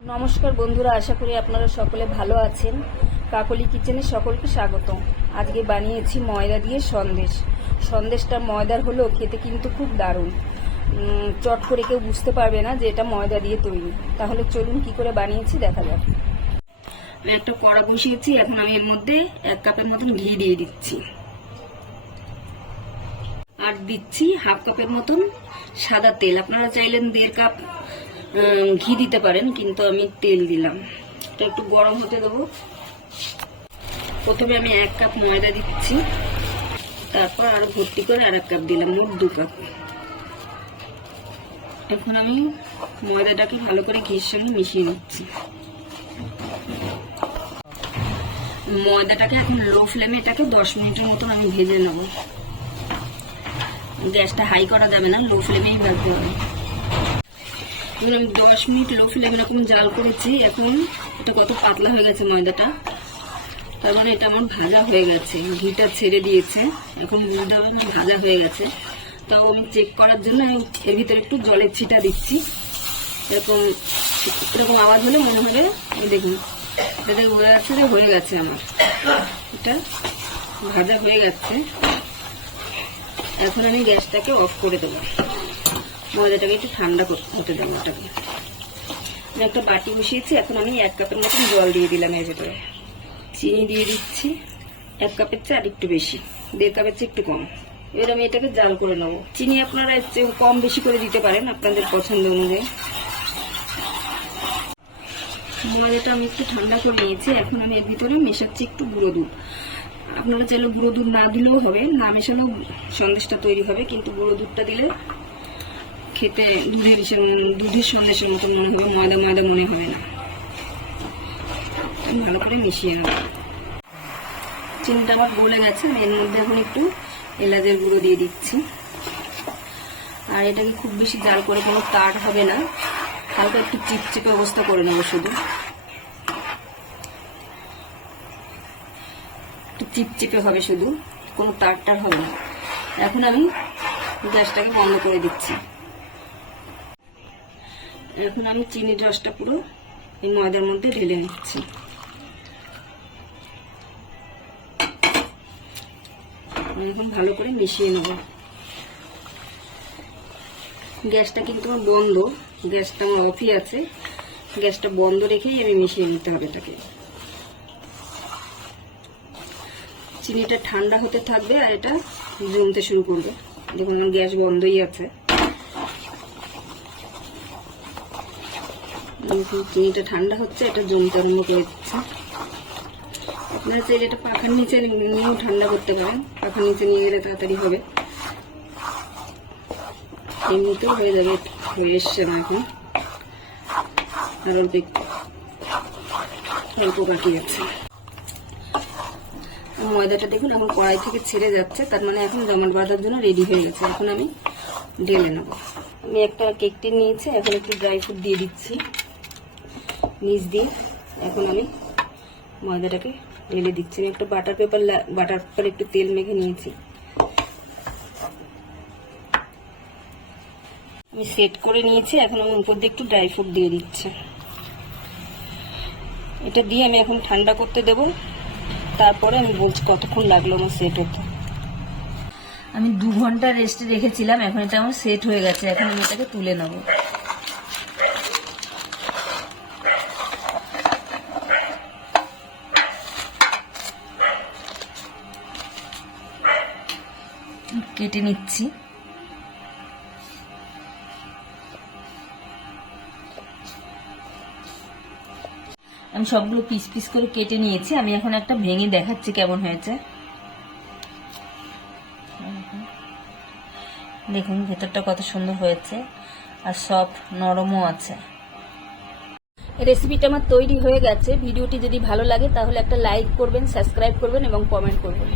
নমস্কার বন্ধুরা, আশা করি আপনারা সকলে ভালো আছেন। কাকলি কিচেনে সকলকে স্বাগত। আজকে বানিয়েছি ময়দা দিয়ে সন্দেশ। সন্দেশটা ময়দার হলেও খেতে কিন্তু খুব দারুণ। চট করে কেউ বুঝতে পারবে না যে এটা ময়দা দিয়ে তৈরি। তাহলে চলুন কি করে বানিয়েছি দেখা যাক। আমি একটা কড়া বসিয়েছি, এখন আমি এর মধ্যে 1 কাপের মতন ঘি দিয়ে দিচ্ছি, আর দিচ্ছি 1/2 কাপের মতন সাদা তেল। আপনারা চাইলেন 1.5 কাপ ঘি দিতে পারেন, কিন্তু আমি তেল দিলাম। এটা একটু গরম হতে দেবো। প্রথমে আমি 1 কাপ ময়দা দিচ্ছি, তারপর আরো ভর্তি করে আর 1 কাপ দিলাম, মোট 2 কাপ। এখন আমি ময়দাটাকে ভালো করে ঘির সঙ্গে মিশিয়ে দিচ্ছি। ময়দাটাকে এখন লো ফ্লেমে এটাকে 10 মিনিটের মতন আমি ভেজে নেব। গ্যাসটা হাই করা যাবে না, লো ফ্লেমেই ভাজতে হবে। আমি 10 মিনিট লো ফ্লেমে এরকম জাল করেছি। এখন এটা কত পাতলা হয়ে গেছে ময়দাটা, তার মানে এটা আমার ভাজা হয়ে গেছে, ঘিটা ছেড়ে দিয়েছে। এখন বুঝতে হবে না ভাজা হয়ে গেছে। তাও আমি চেক করার জন্য এর ভিতরে একটু জলের ছিটা দিচ্ছি। এরকম এরকম আওয়াজ হলে মনে হবে, দেখুন এটা বোঝা যাচ্ছে যে হয়ে গেছে, আমার এটা ভাজা হয়ে গেছে। এখন আমি গ্যাসটাকে অফ করে দেবো, ময়দাটাকে একটু ঠান্ডা হতে দেবো। ওটাকে আমি একটা বাটি বসিয়েছি, এখন আমি 1 কাপের মতন জল দিয়ে দিলাম। এর ভেতরে চিনি দিয়ে দিচ্ছি, 1 কাপের চেয়ে আর একটু বেশি, 1.5 কাপের চেয়ে একটু কম। এবার আমি এটাকে জাল করে নেবো। চিনি আপনারা কম বেশি করে দিতে পারেন আপনাদের পছন্দ অনুযায়ী। ময়দাটা আমি একটু ঠান্ডা করে নিয়েছি। এখন আমি এর ভিতরে মেশাচ্ছি একটু গুঁড়ো দুধ। আপনারা চাইলে গুঁড়ো দুধ না দিলেও হবে, না মেশালেও সন্দেশটা তৈরি হবে, কিন্তু গুঁড়ো দুধটা দিলে খেতে দুধের সন্দেশের মতন মনে হবে, ময়দা ময়দা মনে হবে না। ভালো করে মিশিয়ে নেব। চিনিটা আমার গলে গেছে, এর মধ্যে এখন একটু এলাচের গুঁড়ো দিয়ে দিচ্ছি। আর এটাকে খুব বেশি জাল করে কোনো টাট হবে না, হালকা একটু চিপচিপে অবস্থা করে নেবো, শুধু একটু চিপচিপে হবে, শুধু কোনো টাট হবে না। এখন আমি গ্যাসটাকে বন্ধ করে দিচ্ছি। এখন আমি চিনির রসটা পুরো এই ময়দার মধ্যে ঢেলে নিচ্ছি। এখন ভালো করে মিশিয়ে নেব। গ্যাসটা কিন্তু আমার বন্ধ, গ্যাসটা আমার অফই আছে। গ্যাসটা বন্ধ রেখেই আমি মিশিয়ে নিতে হবে এটাকে। চিনিটা ঠান্ডা হতে থাকবে আর এটা জমতে শুরু করবে। দেখুন আমার গ্যাস বন্ধই আছে। চিনিটা ঠান্ডা হচ্ছে, এটা জমতে আরম্ভ করে দিচ্ছে। আপনারা চাইলে এটা পাখার নিচে নিয়েও ঠান্ডা করতে পারেন, পাখার নিচে নিয়ে গেলে তাড়াতাড়ি হবে, এমনিতেও হয়ে যাবে। হয়ে এসছে না এখন, আর অল্প বাকি আছে। ময়দাটা দেখুন এখন কড়াই থেকে ছেড়ে যাচ্ছে, তার মানে এখন জমাট বাঁধার জন্য রেডি হয়ে গেছে। এখন আমি ঢেলে নেব। আমি একটা কেক টিন নিয়েছি, এখন একটু ড্রাই ফ্রুট দিয়ে দিচ্ছি নিচ দিয়ে। এখন আমি ময়দাটাকে ঢেলে দিচ্ছি। আমি একটা বাটার পেপার একটু তেল মেখে নিয়েছি, আমি সেট করে নিয়েছি। এখন আমি উপর দিয়ে একটু ড্রাই ফ্রুট দিয়ে দিচ্ছি। এটা দিয়ে আমি এখন ঠান্ডা করতে দেব, তারপরে আমি বলছি কতক্ষণ লাগলো আমার সেট হতে। আমি 2 ঘন্টা রেস্টে রেখেছিলাম, এখন এটা আমার সেট হয়ে গেছে। এখন আমি এটাকে তুলে নেব। কেটে নিচ্ছি। আমি সবগুলো পিস পিস করে কেটে নিয়েছি। আমি এখন একটা ভেঙে দেখাচ্ছি কেমন হয়েছে। দেখুন ভেতরটা কত সুন্দর হয়েছে, আর সফট নরমও আছে। রেসিপিটা আমার তৈরি হয়ে গেছে। ভিডিওটি যদি ভালো লাগে তাহলে একটা লাইক করবেন, সাবস্ক্রাইব করবেন এবং কমেন্ট করবেন।